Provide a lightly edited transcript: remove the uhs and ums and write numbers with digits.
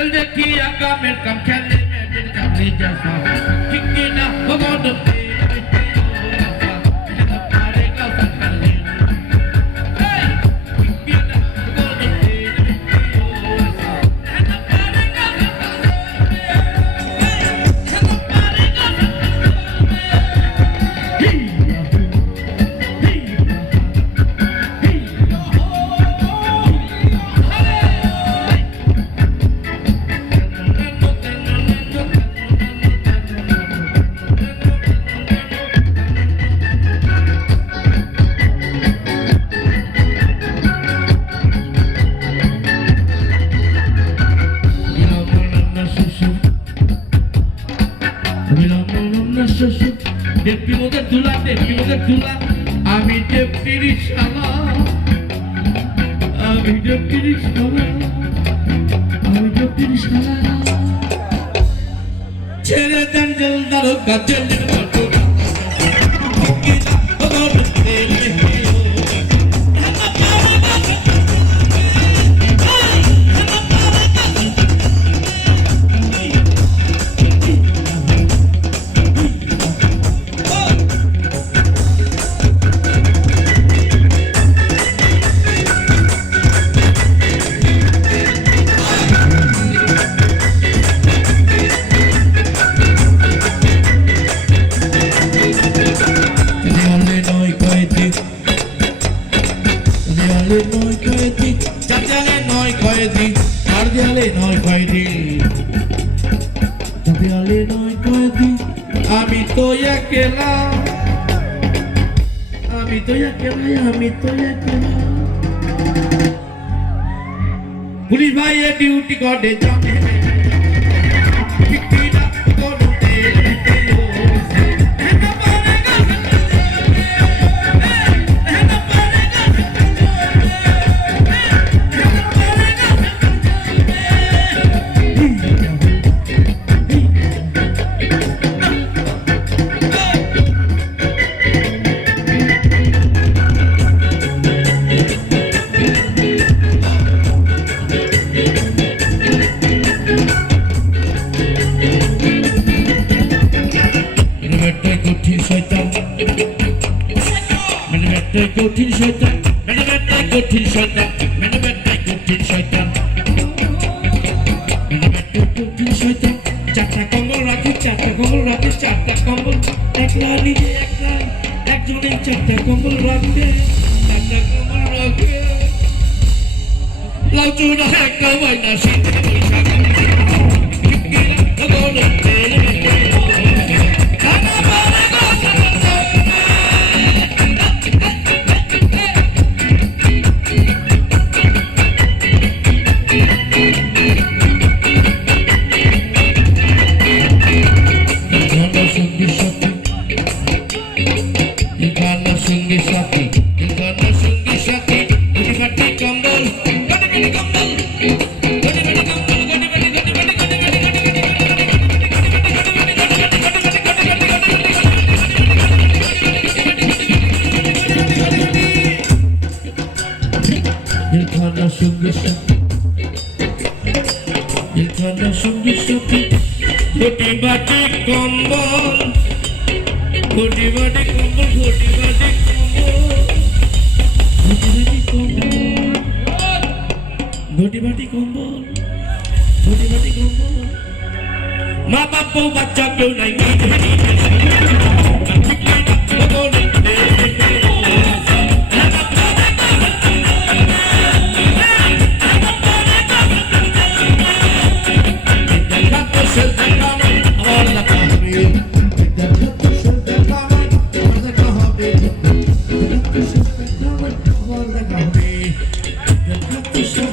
चल देखी आका मेरे कम खेले में दिल का ले जैसा किक्की ना भगवान Depi moga dula, ami depi rishala, ami depi rishala. Chere danjal dalo kajal dalo. আমি তো একলা পুলিশ ভাই এ ডিউটি করে যাবে কঠিন শয়তান কঠিন শয়তান কঠিন শয়তান কঠিন শয়তান চারটা কম্বল রাখি চারটা কম্বল একলা নিজে একলা একজনের চারটা কম্বল রাখবে লাউ চূড়া একটা বইনা শীতে মা বাপু বাচ্চা কেউ নাই This